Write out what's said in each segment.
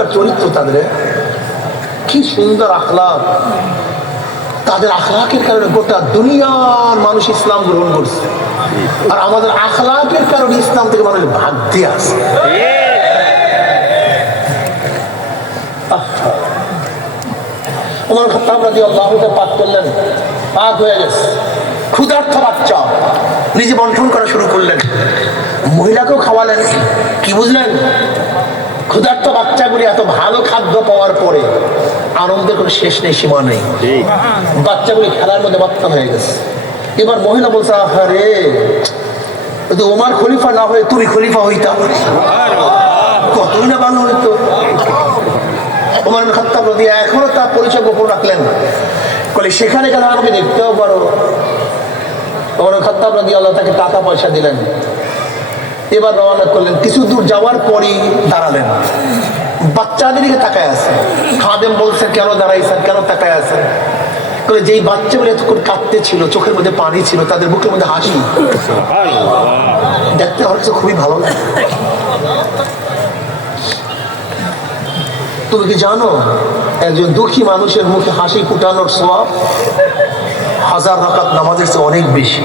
সুন্দর চরিত্র তাদের, কি সুন্দর আখলাক। তাদের আখলাকের কারণে গোটা দুনিয়ার মানুষ ইসলাম গ্রহণ করছে, আর আমাদের আখলাকের কারণে ইসলাম থেকে মানুষ ভাগ দিয়ে আসে। ওমর খাত্তাব রাদিয়াল্লাহু তাআলা পাক করলেন, পাক হয়ে গেছে, ক্ষুধার্ত বাচ্চা নিজে বন্টন করা শুরু করলেন, মহিলাকেও খাওয়ালেন। কি বুঝলেন? ক্ষুধার্ত বাচ্চাগুলি এত ভালো খাদ্য পাওয়ার পরে আনন্দের কোনো শেষ নেই, সীমা নেই। বাচ্চাগুলি খেলার মধ্যে মত্ত হয়ে গেছে। এবার মহিলা বলছে, আরে যদি ওমর খলিফা না হয়ে তুমি খলিফা হইতা কতই না ভালো হইতো। ওমর ইবনে খাত্তাব রাদিয়াল্লাহু এখনো তার পরিচয় গোপন রাখলেন, বলে সেখানে গেলে আমাকে দেখতেও পারো। ওমর ইবনে খাত্তাব রাদিয়াল্লাহু তাকে টাকা পয়সা দিলেন, এবার রওনা করলেন। কিছু দূর যাওয়ার পরই দাঁড়ালেন, বাচ্চাদের দিকে তাকায় আছে। খাদেম বলছে, কেন দাঁড়াইছেন, কেন তাকায় আছেন? যেই বাচ্চাগুলো এতক্ষণ কাঁদতে ছিল, চোখের মধ্যে পানি ছিল, তাদের বুকের মধ্যে হাসি দেখতে হচ্ছে খুবই ভালো লাগে। তুমি কি জানো একজন দুঃখী মানুষের মুখে হাসি ফুটানোর সওয়াব 1000 রাকাত নামাজের চেয়ে অনেক বেশি,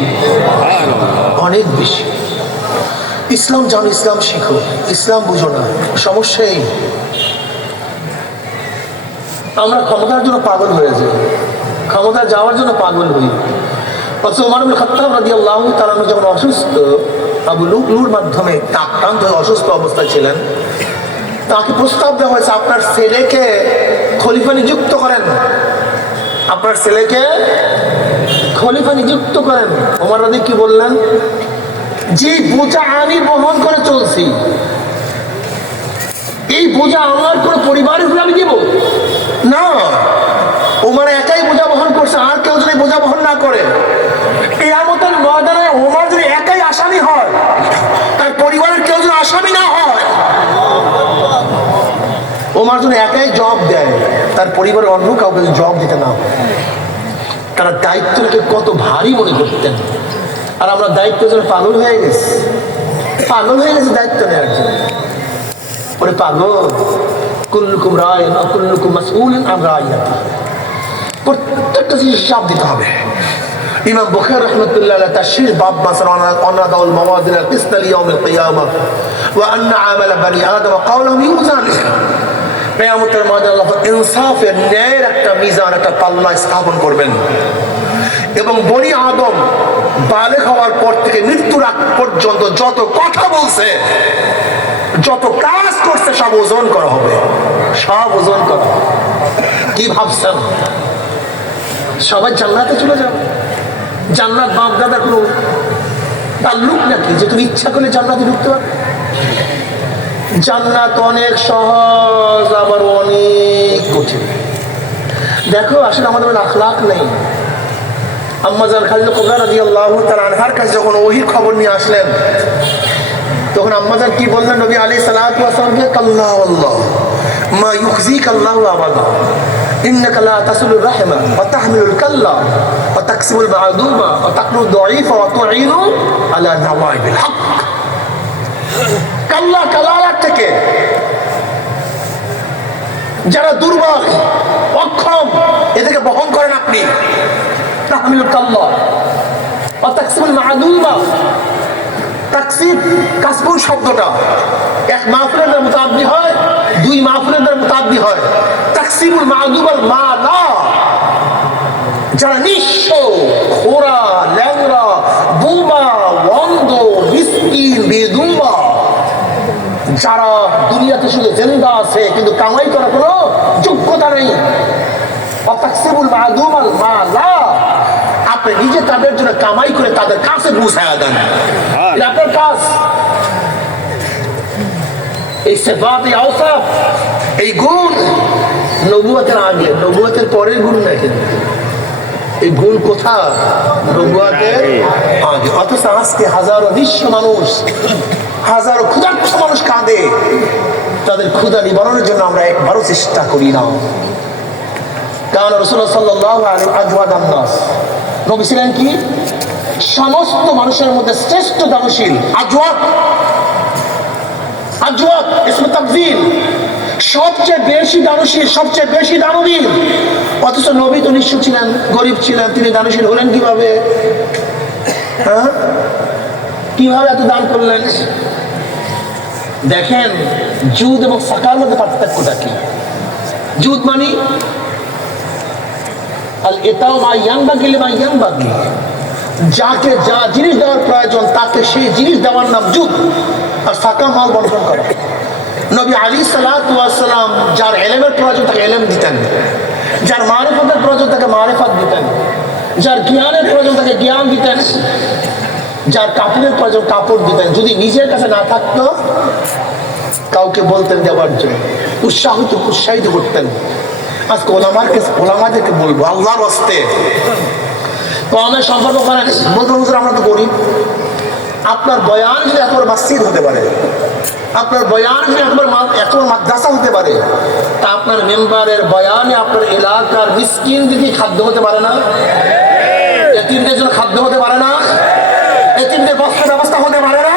অনেক বেশি। ইসলাম জানো, ইসলাম শিখো, ইসলাম বুঝো না, সমস্যাই। আমরা ক্ষমতার জন্য পাগল হয়ে যাই, ক্ষমতা যাওয়ার জন্য পাগল হই। অথচ ওমর ইবনে খাত্তাব রাদিয়াল্লাহু তাআলা যখন অসুস্থ, আবু লুলুর মাধ্যমে আক্রান্ত হয়ে অসুস্থ অবস্থায় ছিলেন, তাকে প্রস্তাব দেওয়া হয়েছে, আপনার ছেলেকে খলিফা নিযুক্ত করেন, আপনার ছেলেকে খলিফা নিযুক্ত করেন। ওমর রাদি কি বললেন? যে বোঝা আমি বহন করে চলছি, এই বোঝা আমার কোনো পরিবারের উপরে আমি দেব না। ওমর একাই বোঝা বহন করছে, আর কেউ যদি বোঝা বহন না করে, কিয়ামতের ময়দানে ওমর যদি একাই আসামি হয়, তার পরিবারের কেউ যদি আসামি না হয়, ওমর যদি একাই জবাব দেয়, তার পরিবারের অন্য কাউকে জবাব দিতে না। তারা দায়িত্বকে কত ভারী মনে করতেন, আর আমরা দায়িত্বের জন্য পাগল হয়ে গেছি, পাগল হয়ে গেছে দায়িত্ব নেওয়ার জন্য। ওরে পাগল, কুল্লুকুম রায়িন ওয়া কুল্লুকুম মাসউলুন আন রাইয়াতিহি, প্রত্যেকটা জিনিস হিসাব দিতে হবে। ইমাম বুখারী রাহমাতুল্লাহ আলাইহি তার শেষ বাব বাসার অনাদাউল মাওয়াদিন আল-কিসত লিয়াউমিল কিয়ামাহ ওয়া আন্না আমালা বানি আদম কাওলুহুম ইউজান। কিয়ামতের ময়দানে আল্লাহ ইনসাফের, ন্যায়ের একটা মিজান, একটা পাল্লা স্থাপন করবেন, এবং বনি আদম বালেগ হওয়ার পর থেকে মৃত্যুর আগ পর্যন্ত যত কথা বলছে, যত কাজ করছে, সব ওজন করা হবে, সব ওজন করা। কি ভাবছেন সবাই জান্নাতে চলে যাবে? জান্নাত বাপ দাদার কোনো তাল্লুক নাকি যে তুমি ইচ্ছা করলে জান্নাতে ঢুকতে পারবে? জান্নাত অনেক সহজ, আবার অনেক কঠিন। দেখো আসলে আমাদের আখলাক নেই। আম্মা জান খাদিজা কুবরা রাদিয়াল্লাহু তাআলা আনহার কাছে যখন ওহীর খবর নিয়ে আসলেন, তখন আম্মা জান কি বললেন নবী আলাইহিস সালাতু ওয়াস সালামকে? কাল্লা ওয়াল্লাহ মা ইউখজিকা আল্লাহু আবাদা ইন্নাকা লা তাসিলুর রাহমা ওয়া তাহমিলুল কাল্লা ওয়া তাকসিবুল মা'দুমা ওয়া তাকরুদ দাঈফা ওয়া তুঈনু আলা নাওয়াইবিল হক। কাল্লা, কালালার থেকে যারা দুর্বল, অক্ষম, এদেরকে বহন করেন আপনি। তাহমিলুল কাল্লা ওয়া তাকসিবুল মা'দুমা, তাকসিব কাসবুল শব্দটা এক মাহফিলের দ্বারা মুতাআদ্দি হয়, দুই মাহফিলের দ্বারা মুতাআদ্দি হয়। তাকসিবুল মা'দুমাল মালা, যারা নিঃস্ব, খোরা, ল্যাংড়া, বোবা, অন্ধ, মিসকিন, বেদুম্বা, যারা দুনিয়াতে শুধু জিন্দা আছে কিন্তু কামাই করার কোনো যোগ্যতা নেই। তাকসিবুল মা'দুমাল মালা, আপনি নিজে তাদের জন্য কামাই করে তাদের কাছে পৌঁছায়া দেন, এটা আপনার কাজ। এই সিফাত, এই আওসাফ, এই গুণ নবুয়তের আগে, নবুয়তের পরের গুণ না, কিন্তু এই গুণ কোথা? নবুয়তের আগে। অথচ আজকে হাজারো নিঃস্ব মানুষ, হাজারো ক্ষুধার্ত মানুষ কাঁদে, তাদের ক্ষুধা নিবারণের জন্য আমরা একবারও চেষ্টা করি না। কারণ রাসূলুল্লাহ সাল্লাল্লাহু আলাইহি আজওয়াদান নাস, নবী ছিলেন কি? সমস্ত মানুষের মধ্যে শ্রেষ্ঠ দানশীল। আজওয়াদ, আজওয়াদ ইসমে তাফযীল, সবচেয়ে বেশি দানশীল, সবচেয়ে বেশি দানবীর, অথচ নবী তো নিঃস্ব ছিলেন, গরিব ছিলেন, তিনি দানশীল হলেন কিভাবে? হ্যাঁ, কিভাবে এত দান করলেন? দেখেন জুদ এবং সাকার মধ্যে পার্থক্যটা কি? জুদ মানে আল ইতাউ মা ইয়ানবাগি লিমা ইয়ানবাগি, যাকে যা জিনিস দেওয়ার প্রয়োজন তাকে সেই জিনিস দেওয়ার নাম জুদ। আর সাকা মাল বন্টন করা। নবী আলাইহিস সালাতু ওয়াস সালাম যার ইলমের প্রয়োজন তাকে ইলম দিতেন, যার মারিফতের প্রয়োজন তাকে মারিফত দিতেন, যার জ্ঞানের প্রয়োজন তাকে জ্ঞান দিতেন, যার কাপড়ের প্রয়োজন কাপড় দিতেন। যদি নিজের কাছে না থাকতো কাউকে বলতেন দেওয়ার জন্য, উৎসাহিত করতেন। আজকে ওলামাদেরকে বলবো আল্লাহর ওয়াস্তে কওমের সম্পর্ক করেন, বলতে হুজুর আমরা তো গরিব। আপনার বয়ান যদি এত বড় মসজিদ হতে পারে, আপনার বয়ান যদি এত বড় মাদ্রাসা হতে পারে, তা আপনার মেম্বারের বয়ানে আপনার এলাকার মিসকিন দিদি খাদ্য হতে পারে না? এতিমদের জন্য খাদ্য হতে পারে না? এতিমদের বস্ত্র ব্যবস্থা হতে পারে না?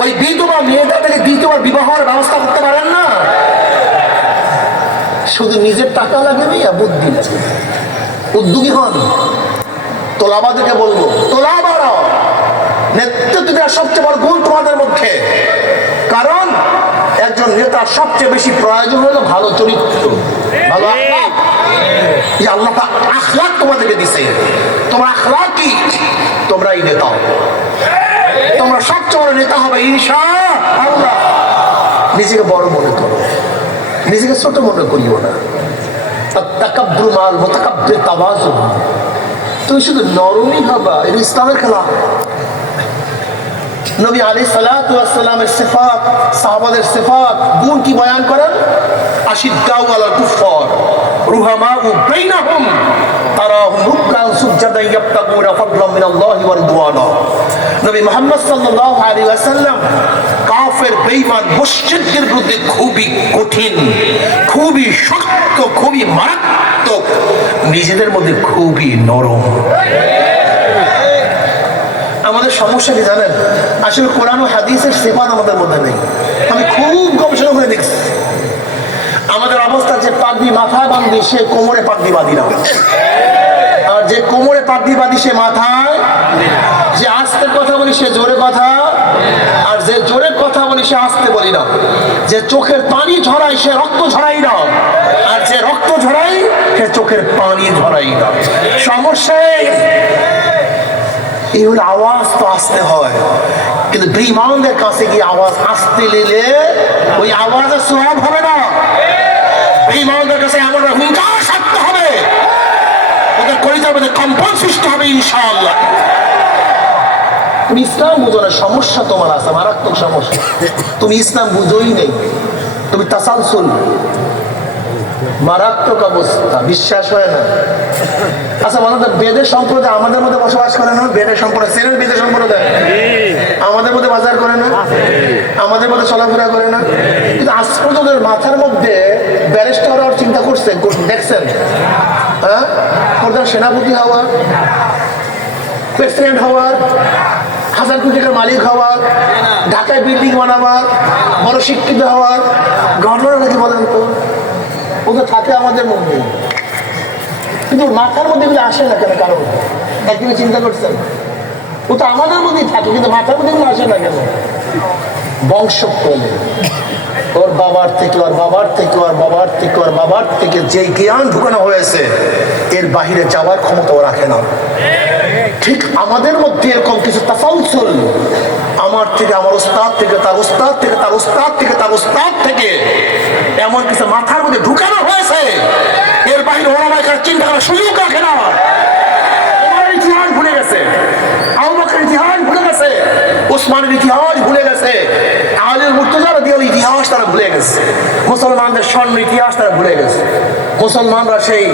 ওই বিধবা মেয়েদেরকে দ্বিতীয়বার বিবাহের ব্যবস্থা করতে পারেন না? শুধু নিজের টাকা লাগে না, বুদ্ধি লাগে। উদ্যোগী হন। তোলাবাদেরকে বলবো, তোলা বাড়াও। নেতৃত্ব দেওয়ার সবচেয়ে বড় গুণ তোমাদের মধ্যে। কারণ একজন নেতার সবচেয়ে বেশি প্রয়োজন হলো ভালো চরিত্র, ভালো আখলাক। এই আল্লাহ পাক আখলাক তোমাদেরকে দিছে। তোমরা আখলাক কি? তোমরাই নেতা। তোমরা সবচেয়ে বড় নেতা হবে ইনশাআল্লাহ। নিজেকে বড় মনে করো, নিজেকে ছোট মনে করিও না। তাকাব্বুর মাল মুতাকাব্বির তাওয়াজু। তুমি শুধু নরমই হবা, এটা ইসলামের খেলা। নবী আলাইহিস সালাতু ওয়াস সালামের সিফাত, সাহাবাদের সিফাত, গুণ কি বয়ান করেন? আশিদ্দাউ আলাল কুফার রুহামাউ বাইনাহুম তারাহুম রুকআন সুজদান ইয়াবতাগুনা ফাদলাম মিনাল্লাহি ওয়া রিদওয়ানা। নবী মুহাম্মদ সাল্লাল্লাহু আলাইহি ওয়াসাল্লাম কাফের বেঈমান মুশরিকদের বিরুদ্ধে খুবই কঠিন, খুবই শক্ত, খুবই মারাত্মক, নিজেদের মধ্যে খুবই নরম। আমাদের সমস্যা কি জানেন? আসলে কোরআন ও হাদিসের সিফাত আমাদের মধ্যে নেই। আমি খুব গবেষণা করে দেখছি, আমাদের অবস্থা যে পাগড়ি মাথায় বাঁধি সে কোমরে পাগড়ি বাঁধি না, আর যে কোমরে পাগড়ি বাঁধি সে মাথায়, যে আস্তে কথা বলি সে জোরে কথা, আর যে জোরে কথা বলি সে আস্তে বলি না, যে চোখের পানি ঝরাই সে রক্ত ঝরাই না, আর যে রক্ত ঝরাই সে চোখের পানি ঝরাই না। সমস্যা এই হলো আওয়াজ তো আসতে হয়, কিন্তু বেঈমানদের কাছে গিয়ে আওয়াজ আসতে নিলে ওই আওয়াজের সওয়াব হবে না। বেঈমানদের কাছে এমন হুঙ্কার ছাড়তে হবে, ওদের কলিজার মধ্যে কম্পন সৃষ্টি হবে ইনশাআল্লাহ। তুমি ইসলাম বুঝো না, সমস্যা তোমার আছে, মারাত্মক সমস্যা। তুমি ইসলাম বুঝোই নেই, তুমি তাসালসুল, মারাত্মক অবস্থা, বিশ্বাস হয় না। আচ্ছা বলো তো, বেদের সম্প্রদায় আমাদের মধ্যে বসবাস করে না? বেদের সম্প্রদায় চেনেন? বেদের সম্প্রদায় আমাদের মধ্যে বাজার করে না, আমাদের মধ্যে চলাফেরা করে না, কিন্তু আজ পর্যন্ত মাথার মধ্যে ব্যারিস্টার হওয়ার চিন্তা করছে, দেখছেন? হ্যাঁ, প্রধান সেনাপতি হওয়ার, প্রেসিডেন্ট হওয়ার, 1000 কোটি টাকার মালিক হওয়ার, ঢাকায় বিল্ডিং বানাবার, বড় শিক্ষিত হওয়ার ঘটনা নাকি বলেন তো? ওটা থাকে আমাদের মধ্যে, কিন্তু মাথার মধ্যে এগুলো আসে না কেন? কারণ একদিনে চিন্তা করছেন, ও তো আমাদের মধ্যেই থাকে, কিন্তু মাথার মধ্যে এগুলো আসে না কেন? বংশক্রমে ওর বাবার থেকে, ওর বাবার থেকে, ওর বাবার থেকে, ওর বাবার থেকে যে জ্ঞান ঢুকানো হয়েছে এর বাহিরে যাওয়ার ক্ষমতা ও রাখে না। ঠিক আমাদের মধ্যে এরকম কিছু তাসালসুল, আমার থেকে, আমার ওস্তাদ থেকে, তার ওস্তাদ থেকে, তার ওস্তাদ থেকে, তার ওস্তাদ থেকে এমন কিছু মাথার মধ্যে ঢুকানো হয়েছে এর বাহিরে ওলামায়ে কেরাম চিন্তা করার সুযোগ রাখে না। ওমরের ইতিহাস ভুলে গেছে, আবু বকরের ইতিহাস ভুলে গেছে, ওসমানের ইতিহাস ভুলে গেছে, আলী মুর্তজা রাদিয়াল্লাহু ইতিহাস তারা ভুলে গেছে, মুসলমানদের স্বর্ণ ইতিহাস তারা ভুলে গেছে। মুসলমানরা সেই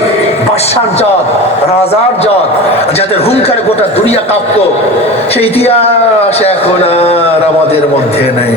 বাদশার জাত, রাজার জাত, যাদের হুঙ্কারে গোটা দুনিয়া কাঁপত, সেই ইতিহাস এখন আর আমাদের মধ্যে নেই।